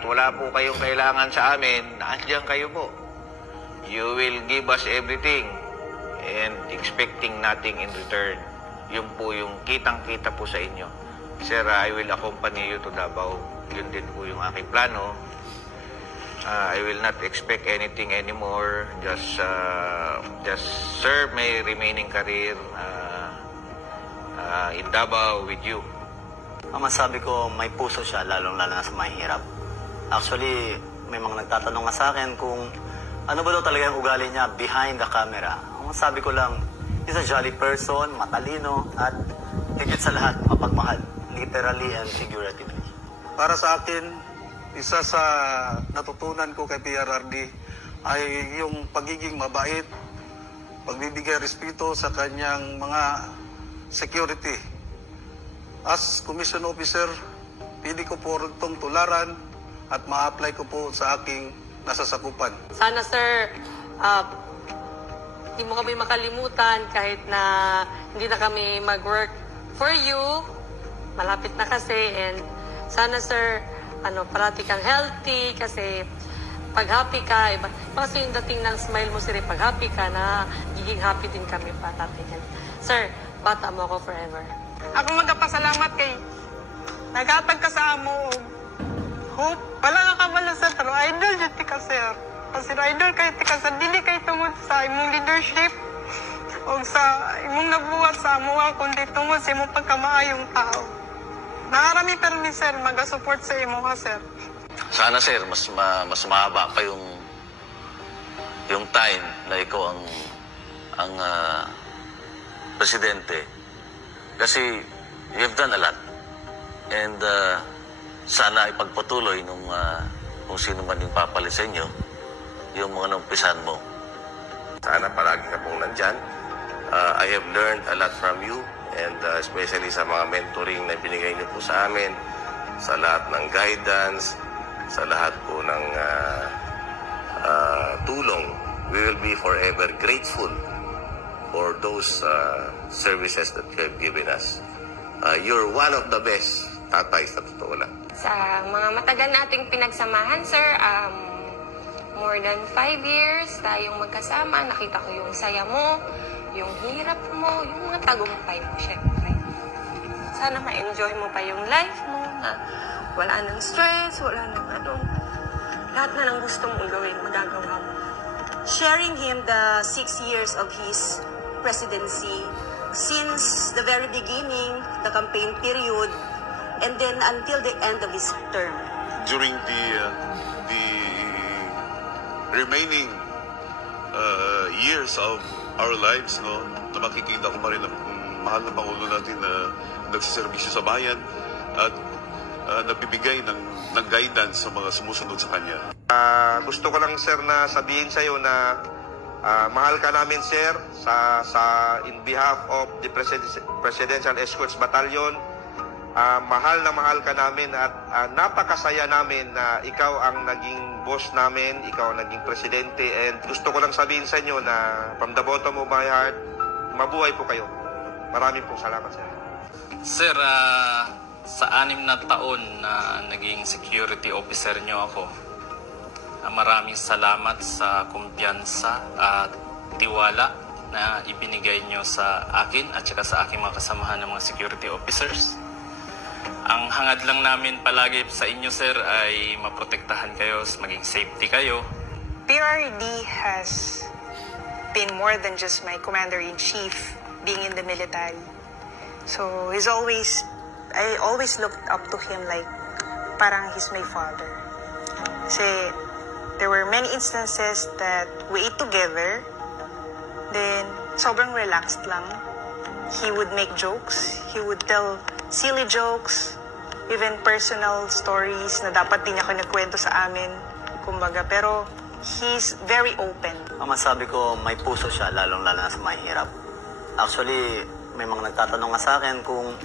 Wala po kayong kailangan sa amin, nandiyan kayo po. You will give us everything and expecting nothing in return. Yun po yung kitang-kita po sa inyo. Sir, I will accompany you to Davao. Yun din po yung aking plano. I will not expect anything anymore. Just serve my remaining career in Davao with you. Ang masabi ko, may puso siya, lalong-lalo na sa mahirap. Actually, may mga nagtatanong nga sa akin kung ano ba daw talaga yung ugali niya behind the camera. Ang masabi ko lang, he's a jolly person, matalino, at higit sa lahat, mapagmahal, literally and figuratively. Para sa akin, isa sa natutunan ko kay PRRD ay yung pagiging mabait, pagbibigay respeto sa kanyang mga security. As commission officer, pili ko po itong tularan at ma-apply ko po sa aking nasasakupan. Sana sir, hindi mo kami makalimutan kahit na hindi na kami mag-work for you. Malapit na kasi and sana sir, parati kang healthy kasi pag happy ka, iba kasi yung dating ng smile mo sir, pag happy ka na, giging happy din kami patati. Sir, bata mo ako forever. Ako magkapasalamat kay nagatag ka sa amo. Hope, wala nga kabalo sa pero idol dyan ka, sir. Kasi idol kayo tika sa dili kayo tungod sa imong leadership o sa imong nabuhat sa amo kundi tungod sa imong pagkamaayong tao. Nakarami pero ni sir, mag-support sa imo ka, sir. Sana, sir, mas mahaba pa yung time na ikaw ang presidente. Kasi you've done a lot. And sana ipagpatuloy kung sino man yung papalit sa inyo, yung mga numpisan mo. Sana palagi ka pong nandyan. I have learned a lot from you and especially sa mga mentoring na binigay niyo po sa amin, sa lahat ng guidance, sa lahat po ng tulong. We will be forever grateful for those services that you have given us. You're one of the best tatay sa totoo lang. Sa mga matagal nating pinagsamahan, sir, more than 5 years tayong magkasama. Nakita ko yung saya mo, yung hirap mo, yung mga tagumpay mo, syempre. Sana ma-enjoy mo pa yung life mo, na wala nang stress, wala nang lahat na ng gusto mong gawin, magagawa mo. Sharing him the 6 years of his presidency, since the very beginning, the campaign period, and then until the end of his term. During the remaining years of our lives, no, na makikita ko pa rin ang mahal na Pangulo natin na nagsiservisyo sa bayan at nagbibigay ng guidance sa mga sumusunod sa kanya. Gusto ko lang, sir, na sabihin sa iyo na mahal ka namin, sir, in behalf of the Presidential Escorts Battalion. Mahal na mahal ka namin at napakasaya namin na ikaw ang naging boss namin, ikaw ang naging presidente, and gusto ko lang sabihin sa inyo na from the bottom of my heart, mabuhay po kayo. Maraming pong salamat, sir. Sir, sa 6 na taon na naging security officer nyo ako, maraming salamat sa kumpiyansa at tiwala na ibinigay nyo sa akin at saka sa aking mga kasamahan ng mga security officers. Ang hangad lang namin palagi sa inyo, sir, ay maprotektahan kayo, maging safety kayo. PRRD has been more than just my commander-in-chief being in the military. So I always looked up to him like parang he's my father. Kasi there were many instances that we ate together, then sobrang relaxed lang. He would make jokes, he would tell silly jokes, even personal stories na dapat din niya kinukwento sa amin, kumbaga. Pero he's very open. Ang masabi ko, may puso siya, lalong-lalo na sa mahirap. Actually, may mga nagtatanong nga sa akin kung